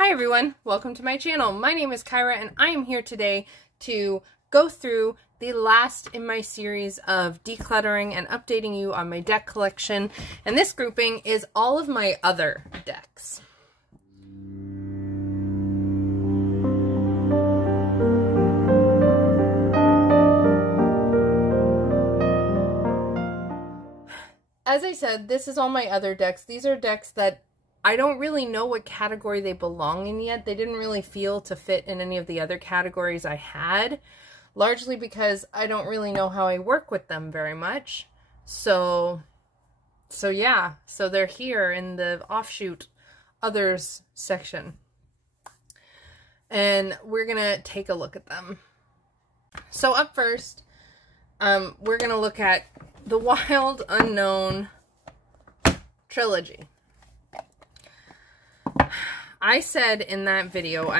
Hi everyone, welcome to my channel. My name is Kyra and I am here today to go through the last in my series of decluttering and updating you on my deck collection. And this grouping is all of my other decks. As I said, this is all my other decks. These are decks that I don't really know what category they belong in yet. They didn't really feel to fit in any of the other categories I had, largely because I don't really know how I work with them very much. So yeah, so they're here in the offshoot others section. And we're gonna take a look at them. So up first, we're gonna look at the Wild Unknown Trilogy. I said in that video,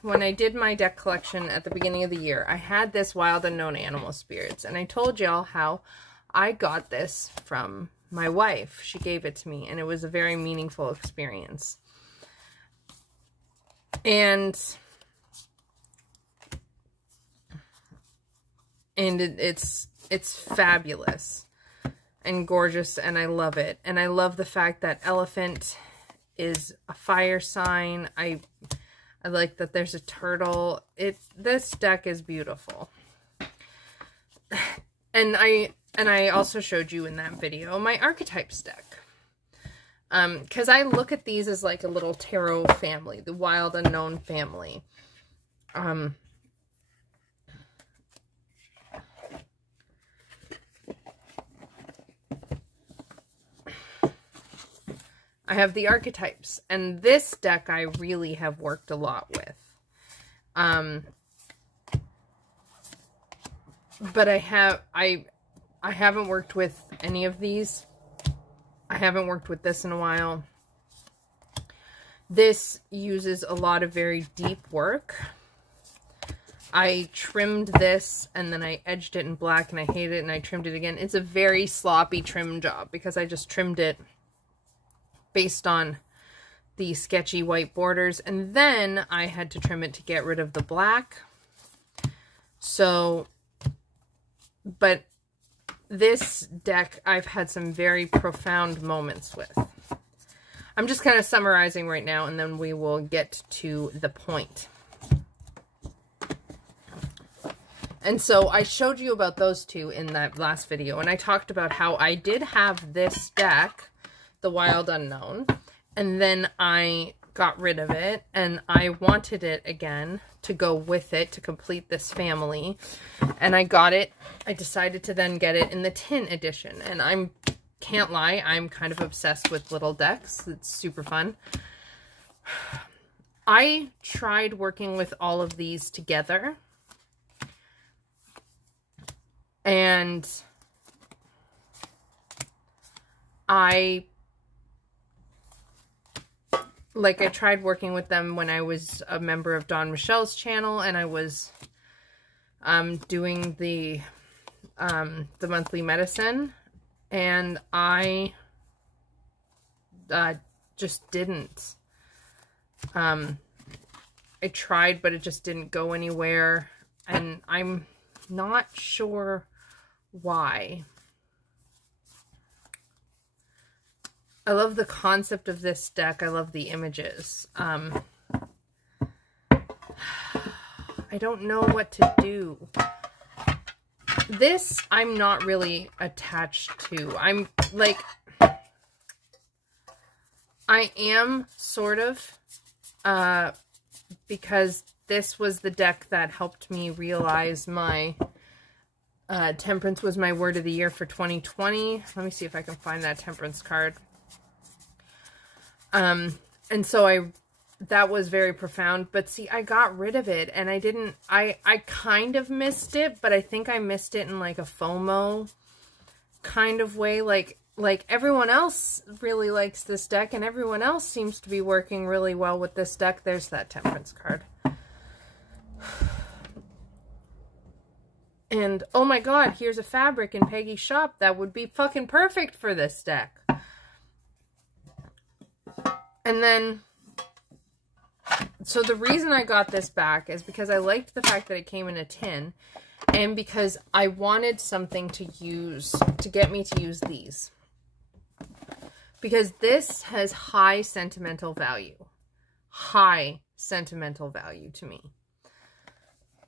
when I did my deck collection at the beginning of the year, I had this Wild Unknown Animal Spirits, and I told y'all how I got this from my wife. She gave it to me, and it was a very meaningful experience. And it's fabulous and gorgeous, and I love it. And I love the fact that elephant is a fire sign. I like that there's a turtle. This deck is beautiful. And I also showed you in that video my archetypes deck. Because I look at these as like a little tarot family, the Wild Unknown family. I have the archetypes, and this deck I really have worked a lot with. But I haven't worked with any of these. I haven't worked with this in a while. This uses a lot of very deep work. I trimmed this, and then I edged it in black, and I hate it, and I trimmed it again. It's a very sloppy trim job, because I just trimmed it based on the sketchy white borders, and then I had to trim it to get rid of the black. So, but this deck I've had some very profound moments with. I'm just kind of summarizing right now, and then we will get to the point. And so I showed you about those two in that last video, and I talked about how I did have this deck, the Wild Unknown, and then I got rid of it, and I wanted it again to go with it to complete this family, and I got it. I decided to then get it in the tin edition, and can't lie, I'm kind of obsessed with little decks. It's super fun. I tried working with all of these together, and I tried working with them when I was a member of Dawn Michelle's channel, and I was doing the monthly medicine, and I just didn't. I tried, but it just didn't go anywhere, and I'm not sure why. I love the concept of this deck. I love the images. I don't know what to do. This, I'm not really attached to. I am sort of, because this was the deck that helped me realize my Temperance was my word of the year for 2020. Let me see if I can find that Temperance card. And so that was very profound, but see, I got rid of it, and I kind of missed it, but I think I missed it in like a FOMO kind of way. Like everyone else really likes this deck, and everyone else seems to be working really well with this deck. There's that Temperance card. And oh my god, here's a fabric in Peggy's shop that would be fucking perfect for this deck. And then So the reason I got this back is because I liked the fact that it came in a tin, and because I wanted something to use, to get me to use these. Because this has high sentimental value. High sentimental value to me.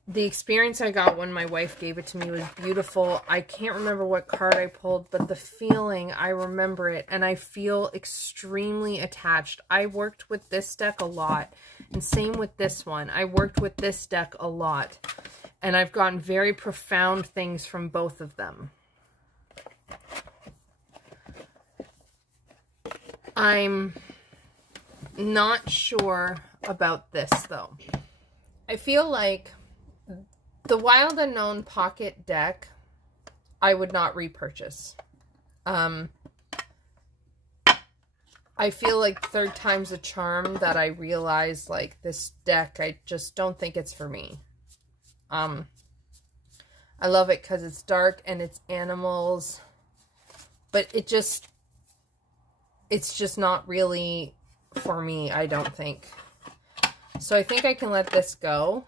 The experience I got when my wife gave it to me was beautiful. I can't remember what card I pulled, but the feeling, I remember it, and I feel extremely attached. I worked with this deck a lot, and same with this one. I worked with this deck a lot, and I've gotten very profound things from both of them. I'm not sure about this, though. I feel like the Wild Unknown Pocket deck, I would not repurchase. I feel like third time's a charm that I realize, like, this deck, I just don't think it's for me. I love it because it's dark and it's animals, but it's just not really for me, I don't think. So I think I can let this go.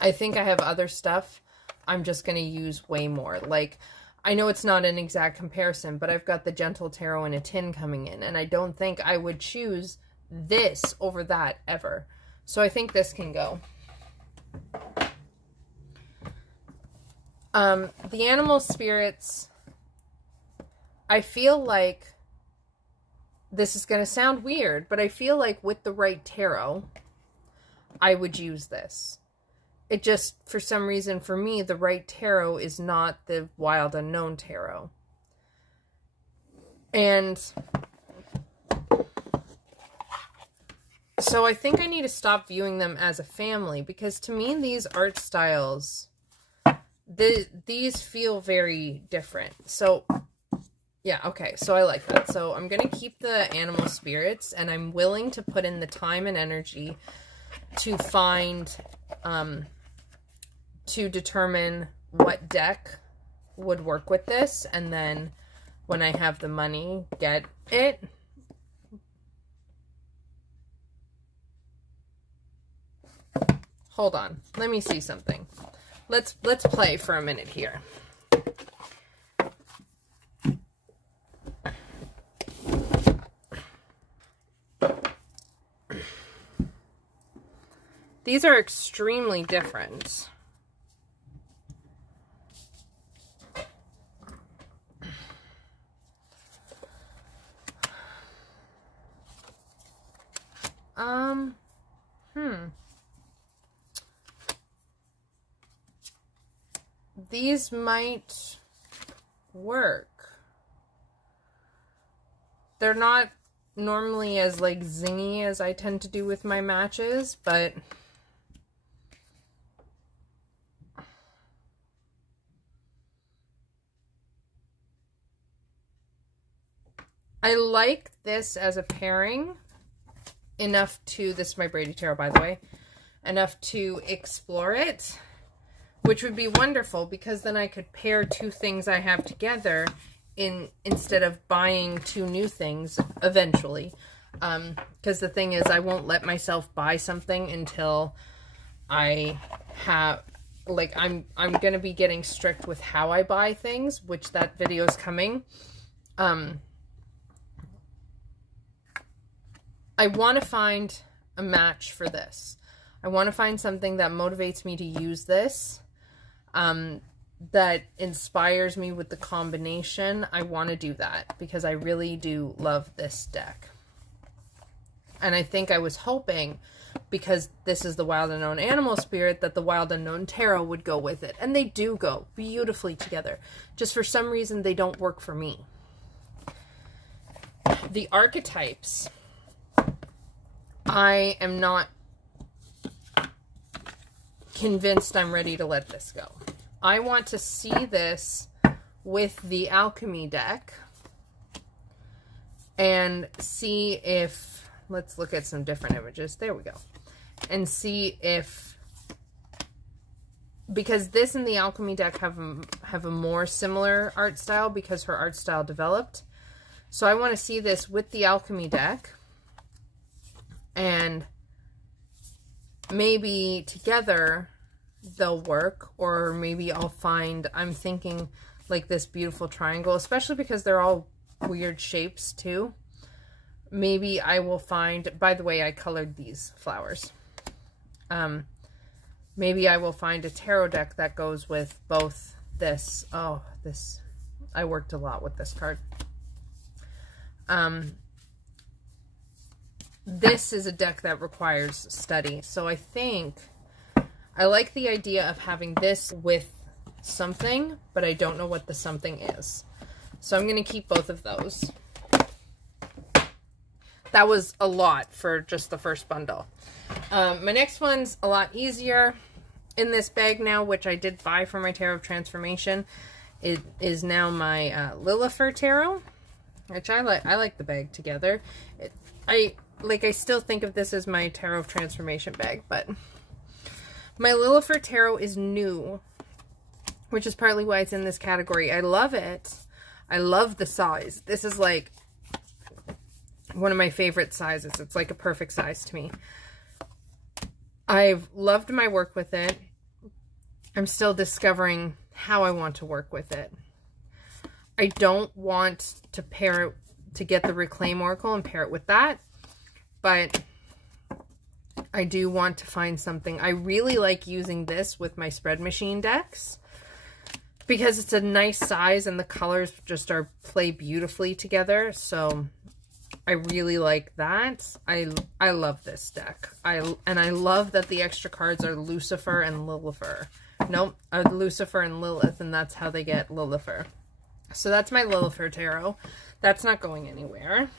I think I have other stuff I'm just going to use way more. Like, I know it's not an exact comparison, but I've got the Gentle Tarot in a tin coming in, and I don't think I would choose this over that ever. So I think this can go. The Animal Spirits, I feel like, this is going to sound weird, but I feel like with the right tarot, I would use this. It just, for some reason, for me, the right tarot is not the Wild Unknown Tarot. And so I think I need to stop viewing them as a family, because to me, these art styles, these feel very different. So yeah, okay, so I like that. So I'm going to keep the Animal Spirits, and I'm willing to put in the time and energy to find, to determine what deck would work with this, and then when I have the money, get it. Hold on, let me see something. Let's play for a minute here. These are extremely different. These might work. They're not normally as, like, zingy as I tend to do with my matches, but I like this as a pairing enough to, this is my Brady Tarot, by the way, enough to explore it, which would be wonderful, because then I could pair two things I have together instead of buying two new things eventually. Because the thing is, I won't let myself buy something until I have, like, I'm going to be getting strict with how I buy things, which that video is coming. I want to find a match for this. I want to find something that motivates me to use this, that inspires me with the combination. I want to do that because I really do love this deck. And I think I was hoping, because this is the Wild Unknown Animal Spirit, that the Wild Unknown Tarot would go with it. And they do go beautifully together. Just for some reason, they don't work for me. The archetypes, I am not convinced I'm ready to let this go. I want to see this with the Alchemy deck and see if, let's look at some different images. There we go. And see if, because this and the Alchemy deck have a more similar art style because her art style developed. So I want to see this with the Alchemy deck and maybe together they'll work, or maybe I'll find, I'm thinking like this beautiful triangle, especially because they're all weird shapes too. Maybe I will find, by the way, I colored these flowers. Maybe I will find a tarot deck that goes with both this. Oh, this, I worked a lot with this card. This is a deck that requires study. So I think I like the idea of having this with something, but I don't know what the something is. So I'm going to keep both of those. That was a lot for just the first bundle. My next one's a lot easier. In this bag now, which I did buy for my Tarot of Transformation, it is now my Lila Tarot, which I like the bag together. I still think of this as my Tarot of Transformation bag, but my Lila Tarot is new, which is partly why it's in this category. I love it. I love the size. This is like one of my favorite sizes. It's like a perfect size to me. I've loved my work with it. I'm still discovering how I want to work with it. I don't want to pair it, to get the Reclaim Oracle and pair it with that, but I do want to find something. I really like using this with my spread machine decks because it's a nice size and the colors just play beautifully together. So I really like that. I love this deck. And I love that the extra cards are Lucifer and Lilith. Nope, Lucifer and Lilith, and that's how they get Lilith. So that's my Lilith Tarot. That's not going anywhere.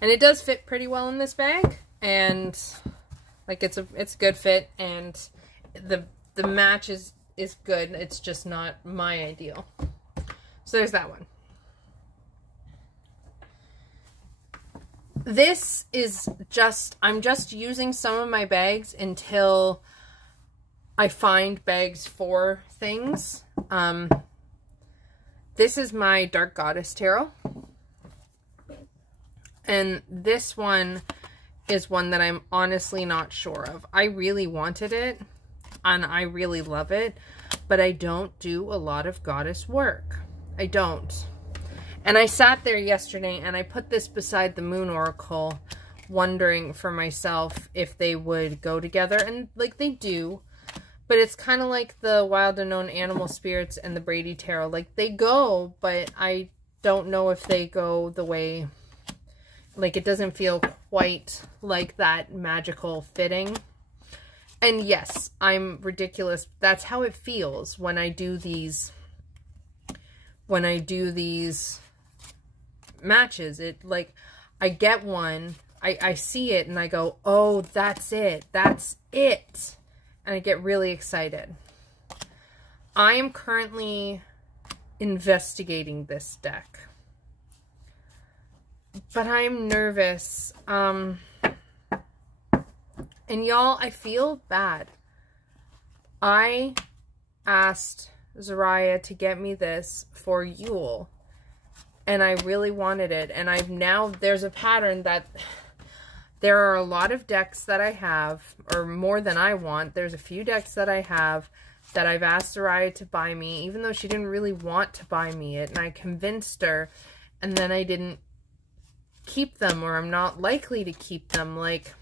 And it does fit pretty well in this bag, and like it's a good fit, and the match is good. It's just not my ideal. So there's that one. This is just, I'm just using some of my bags until I find bags for things. This is my Dark Goddess Tarot. And this one is one that I'm honestly not sure of. I really wanted it, and I really love it, but I don't do a lot of goddess work. I don't. And I sat there yesterday and I put this beside the Moon Oracle, wondering for myself if they would go together. And like they do, but it's kind of like the Wild Unknown Animal Spirits and the Brady Tarot. Like they go, but I don't know if they go the way, like it doesn't feel quite like that magical fitting. And yes, I'm ridiculous. That's how it feels when I do these, matches. It like, I get one, I see it and I go, oh, that's it. That's it. And I get really excited. I am currently investigating this deck, but I'm nervous. And y'all, I feel bad. I asked Zariah to get me this for Yule, and I really wanted it. And I've now, there's a pattern that there are a lot of decks that I have, or more than I want. There's a few decks that I have that I've asked Zariah to buy me, even though she didn't really want to buy me it. And I convinced her, and then I didn't keep them, or I'm not likely to keep them. Like,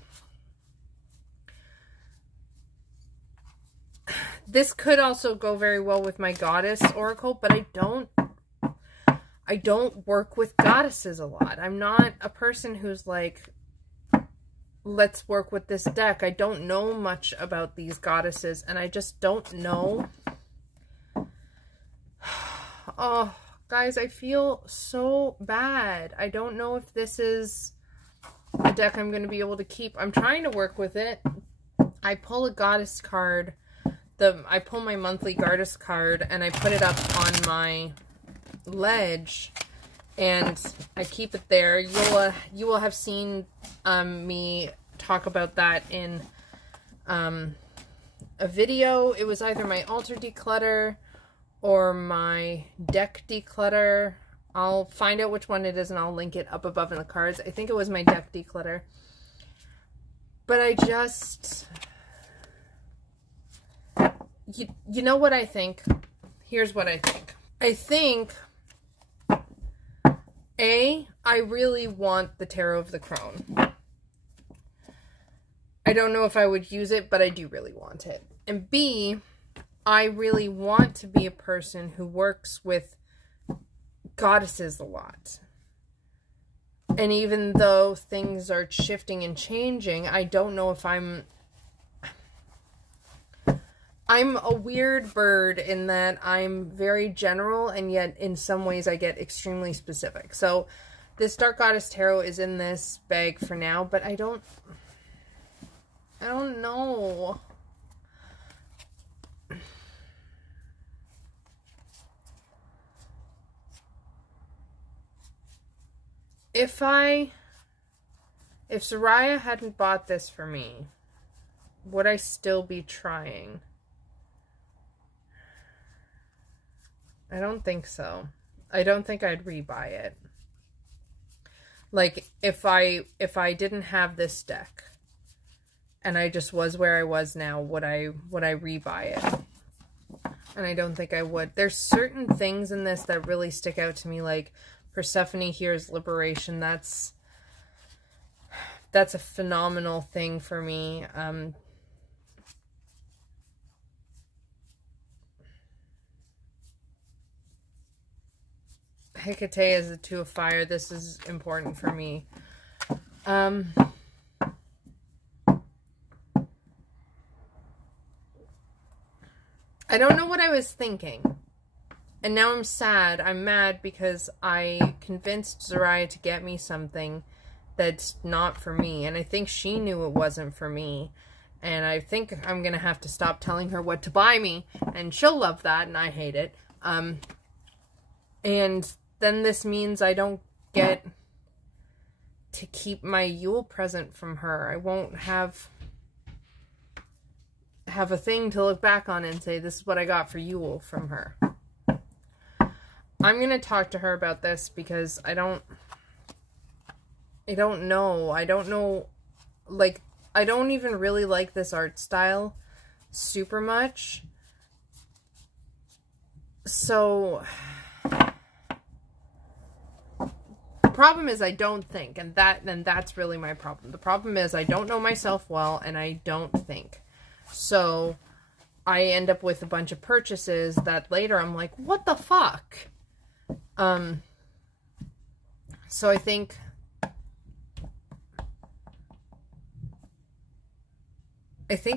this could also go very well with my Goddess Oracle, but I don't work with goddesses a lot. I'm not a person who's like, let's work with this deck. I don't know much about these goddesses, and I just don't know. Oh, guys, I feel so bad. I don't know if this is a deck I'm going to be able to keep. I'm trying to work with it. I pull a goddess card. I pull my monthly goddess card, and I put it up on my ledge, and I keep it there. You will have seen me talk about that in a video. It was either my altar declutter or my deck declutter. I'll find out which one it is and I'll link it up above in the cards. I think it was my deck declutter. But I just, you know what I think? Here's what I think. I think, A, I really want the Tarot of the Crone. I don't know if I would use it, but I do really want it. And B, I really want to be a person who works with goddesses a lot. And even though things are shifting and changing, I don't know if I'm a weird bird in that I'm very general, and yet in some ways I get extremely specific. So this Dark Goddess Tarot is in this bag for now, but I don't know. If Soraya hadn't bought this for me, would I still be trying? I don't think so. I don't think I'd rebuy it. Like, if I didn't have this deck and I just was where I was now, would I rebuy it? And I don't think I would. There's certain things in this that really stick out to me, like Persephone here's liberation. That's a phenomenal thing for me. Hecate is the Two of Fire. This is important for me. I don't know what I was thinking. And now I'm sad. I'm mad because I convinced Soraya to get me something that's not for me. And I think she knew it wasn't for me. And I think I'm going to have to stop telling her what to buy me. And she'll love that, and I hate it. And then this means I don't get to keep my Yule present from her. I won't have a thing to look back on and say, this is what I got for Yule from her. I'm going to talk to her about this because I don't know. I don't know, like, I don't even really like this art style super much. So the problem is I don't think, and that's really my problem. The problem is I don't know myself well, and I don't think. So I end up with a bunch of purchases that later I'm like, what the fuck? So I think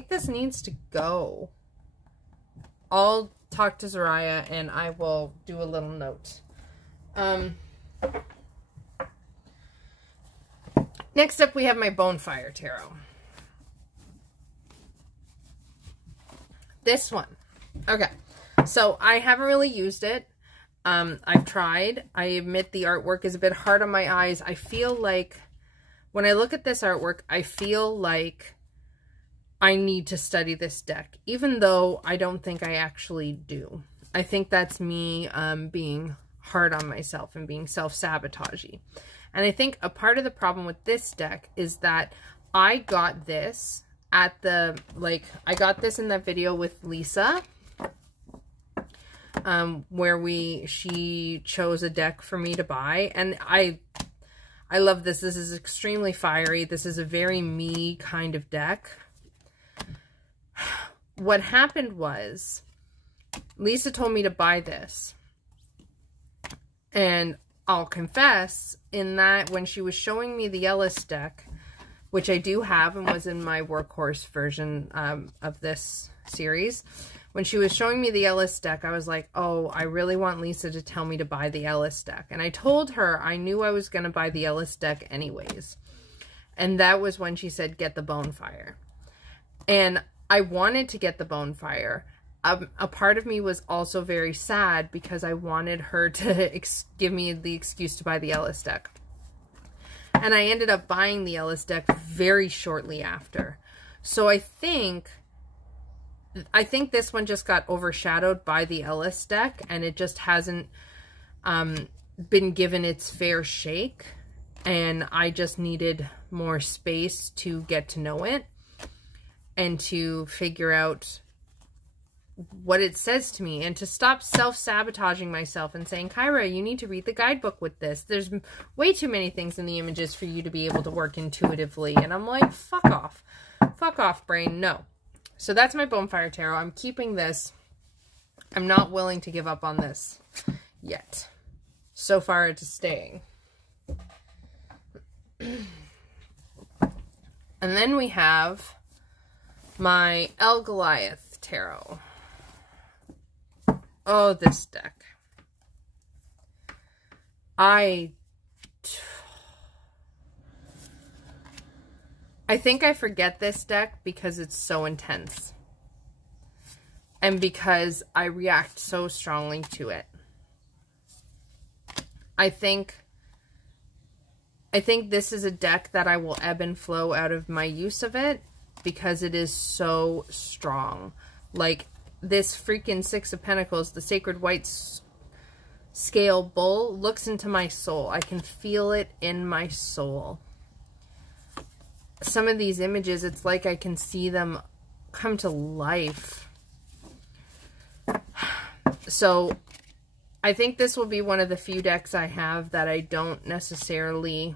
this needs to go. I'll talk to Soraya and I will do a little note. Next up we have my Bonfire Tarot. This one. Okay. So I haven't really used it. I've tried. I admit the artwork is a bit hard on my eyes. I feel like when I look at this artwork, I feel like I need to study this deck, even though I don't think I actually do. I think that's me being hard on myself and being self-sabotagey. And I think a part of the problem with this deck is that I got this at the, like, I got this in that video with Lisa, where she chose a deck for me to buy, and I love this. This is extremely fiery. This is a very me kind of deck. What happened was Lisa told me to buy this, and I'll confess in that when she was showing me the Ellis deck, which I do have and was in my workhorse version of this series, when she was showing me the Ellis deck, I was like, oh, I really want Lisa to tell me to buy the Ellis deck. And I told her I knew I was going to buy the Ellis deck anyways. And that was when she said, get the Bonfire. And I wanted to get the Bonfire. A part of me was also very sad because I wanted her to give me the excuse to buy the Ellis deck. And I ended up buying the Ellis deck very shortly after. So I think this one just got overshadowed by the Ellis deck, and it just hasn't been given its fair shake. and I just needed more space to get to know it and to figure out what it says to me, and to stop self-sabotaging myself and saying, Kyra, you need to read the guidebook with this. There's way too many things in the images for you to be able to work intuitively. And I'm like, fuck off. Fuck off, brain. No. So that's my Bonfire Tarot. I'm keeping this. I'm not willing to give up on this yet. So far, it's staying. And then we have my Goliath Tarot. Oh, this deck. I think I forget this deck because it's so intense. And because I react so strongly to it. I think this is a deck that I will ebb and flow out of my use of it because it is so strong. Like, this freaking Six of Pentacles, the Sacred White Scale Bull, looks into my soul. I can feel it in my soul. Some of these images, it's like I can see them come to life. So, I think this will be one of the few decks I have that I don't necessarily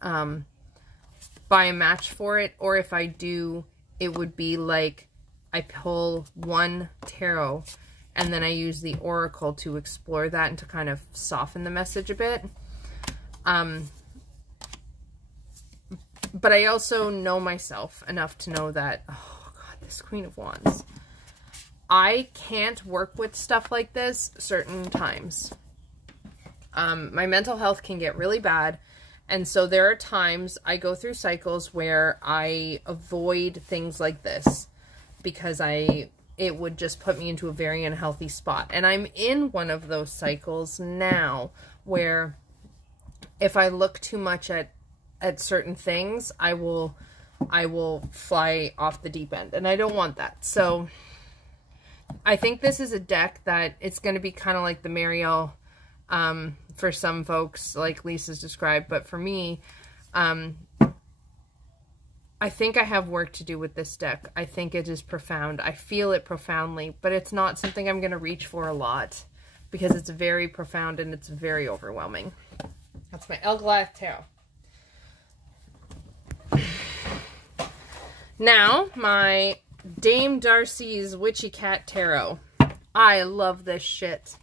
buy a match for it. Or if I do, it would be like I pull one tarot and then I use the oracle to explore that and to kind of soften the message a bit. But I also know myself enough to know that, oh God, this Queen of Wands. I can't work with stuff like this certain times. My mental health can get really bad. And so there are times I go through cycles where I avoid things like this because it would just put me into a very unhealthy spot. And I'm in one of those cycles now where if I look too much at certain things, I will fly off the deep end. And I don't want that. So I think this is a deck that it's going to be kind of like the Marielle for some folks, like Lisa's described. But for me, I think I have work to do with this deck. I think it is profound. I feel it profoundly, but it's not something I'm going to reach for a lot because it's very profound and it's very overwhelming. That's my Goliath Tarot. Now, my Dame Darcy's Witchy Cat Tarot. I love this shit.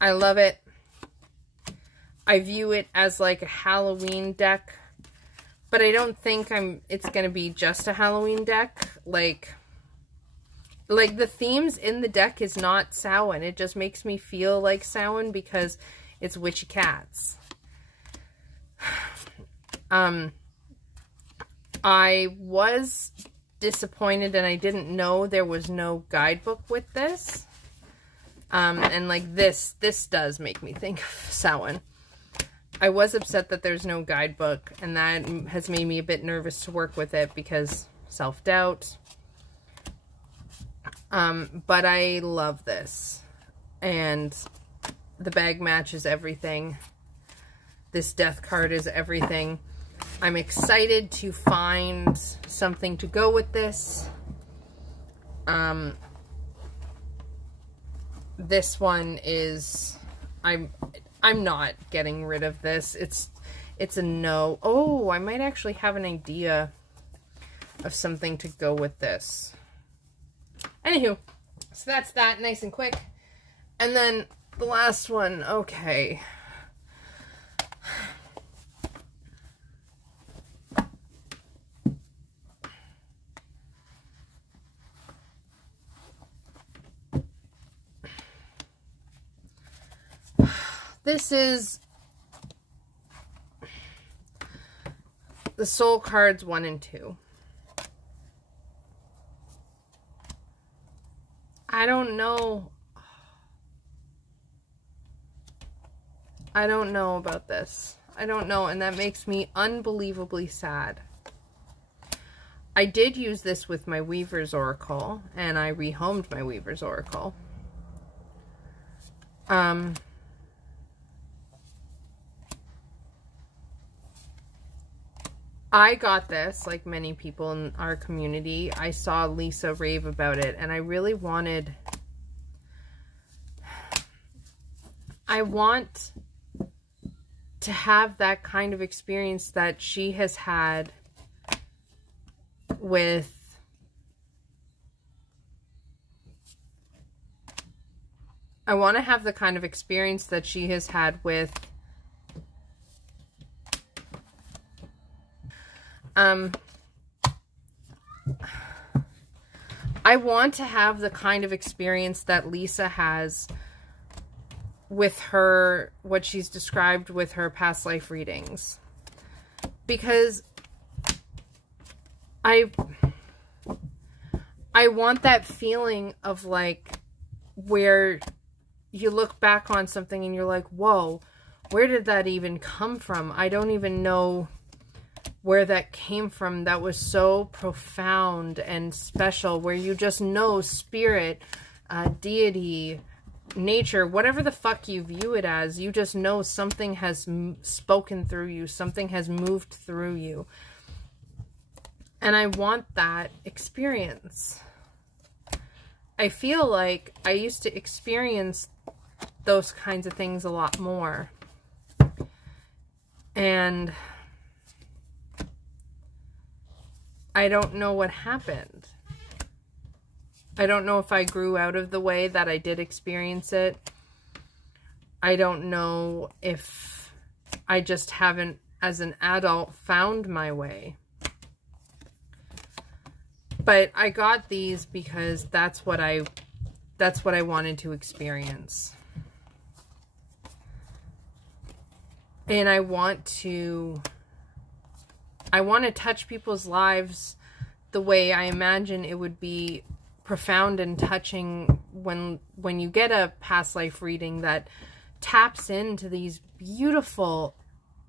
I love it. I view it as like a Halloween deck, but I don't think it's going to be just a Halloween deck. Like the themes in the deck is not Samhain. It just makes me feel like Samhain because it's witchy cats. I was disappointed and I didn't know there was no guidebook with this. And like this does make me think of Samhain. I was upset that there's no guidebook, and that has made me a bit nervous to work with it because self-doubt. But I love this. And the bag matches everything. This death card is everything. I'm excited to find something to go with this. This one is, I'm not getting rid of this. It's a no. Oh, I might actually have an idea of something to go with this. Anywho, so that's that, nice and quick. And then the last one, okay. This is the Soul cards 1 and 2. I don't know. I don't know about this. I don't know, and that makes me unbelievably sad. I did use this with my Weaver's Oracle, and I rehomed my Weaver's Oracle. I got this, like many people in our community. I saw Lisa rave about it, and I really wanted... I want to have that kind of experience that she has had with... I want to have the kind of experience that she has had with... I want to have the kind of experience that Lisa has with her, what she's described with her past life readings. Because I want that feeling of like, where you look back on something and you're like, whoa, where did that even come from? I don't even know where that came from. That was so profound and special, where you just know spirit, deity, nature, whatever the fuck you view it as, you just know something has spoken through you, something has moved through you. And I want that experience. I feel like I used to experience those kinds of things a lot more. And I don't know what happened. I don't know if I grew out of the way that I did experience it. I don't know if I just haven't, as an adult, found my way. But I got these because that's what I wanted to experience. And I want to touch people's lives the way I imagine it would be profound and touching when you get a past life reading that taps into these beautiful,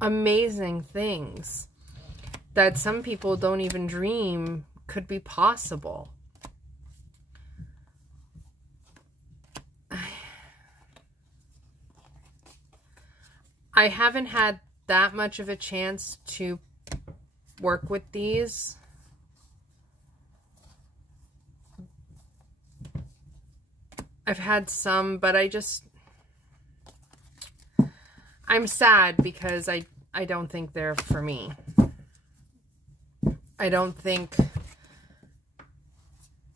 amazing things that some people don't even dream could be possible. I haven't had that much of a chance to work with these. I've had some, but I'm sad because I don't think they're for me. I don't think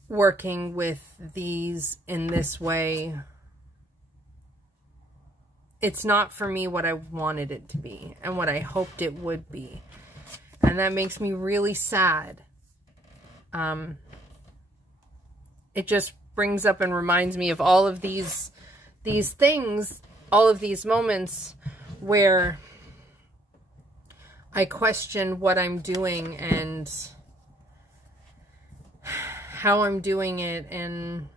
working with these in this way, it's not for me what I wanted it to be and what I hoped it would be. And that makes me really sad. It just brings up and reminds me of all of these things, all of these moments where I question what I'm doing and how I'm doing it and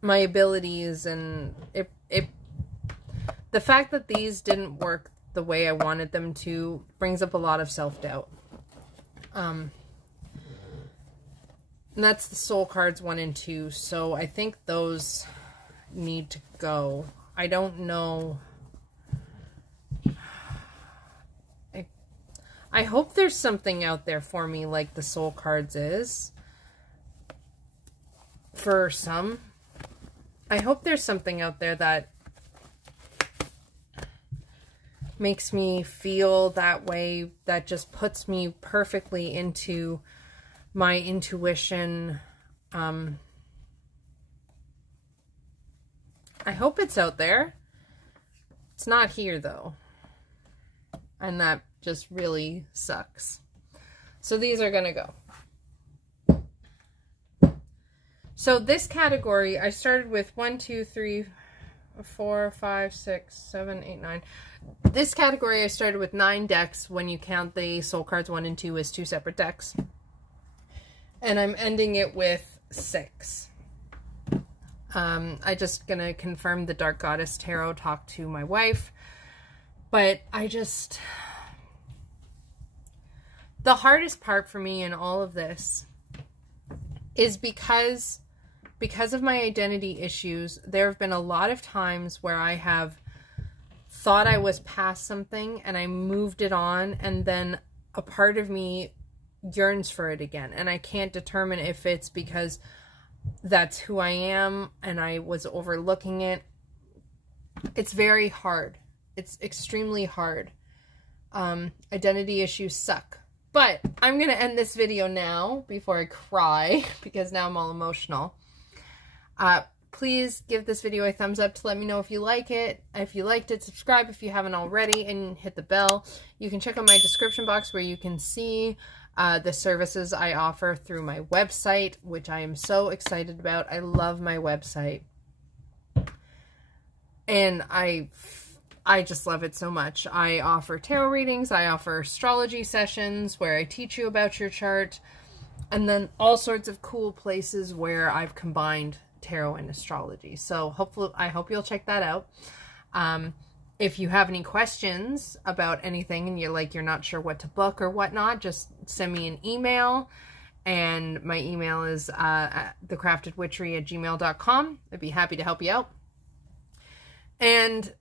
my abilities, and the fact that these didn't work the way I wanted them to brings up a lot of self-doubt. And that's the soul cards 1 and 2, so I think those need to go. I don't know. I hope there's something out there for me like the soul cards is. For some. I hope there's something out there that makes me feel that way, that just puts me perfectly into my intuition. I hope it's out there. It's not here though. And that just really sucks. So these are gonna go. So this category, I started with 1, 2, 3, 4, 5, 6, 7, 8, 9. This category, I started with 9 decks when you count the soul cards 1 and 2 as 2 separate decks. And I'm ending it with 6. I just gonna confirm the Dark Goddess Tarot, talk to my wife. But the hardest part for me in all of this is because of my identity issues, there have been a lot of times where I have thought I was past something and I moved it on, and then a part of me yearns for it again. And I can't determine if it's because that's who I am and I was overlooking it. It's very hard. It's extremely hard. Identity issues suck. But I'm going to end this video now before I cry because now I'm all emotional. Please give this video a thumbs up to let me know if you like it. If you liked it, subscribe if you haven't already, and hit the bell. You can check out my description box where you can see the services I offer through my website, which I am so excited about. I love my website. And I just love it so much. I offer tarot readings. I offer astrology sessions where I teach you about your chart. And then all sorts of cool places where I've combined tarot and astrology. So I hope you'll check that out. If you have any questions about anything and you're not sure what to book or whatnot, just send me an email. And my email is thecraftedwitchery@gmail.com. I'd be happy to help you out. And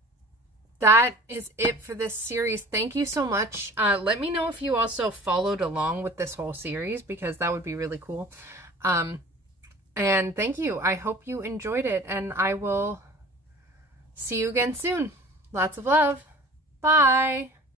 that is it for this series. Thank you so much. Let me know if you also followed along with this whole series, because that would be really cool. And thank you. I hope you enjoyed it, and I will see you again soon. Lots of love. Bye.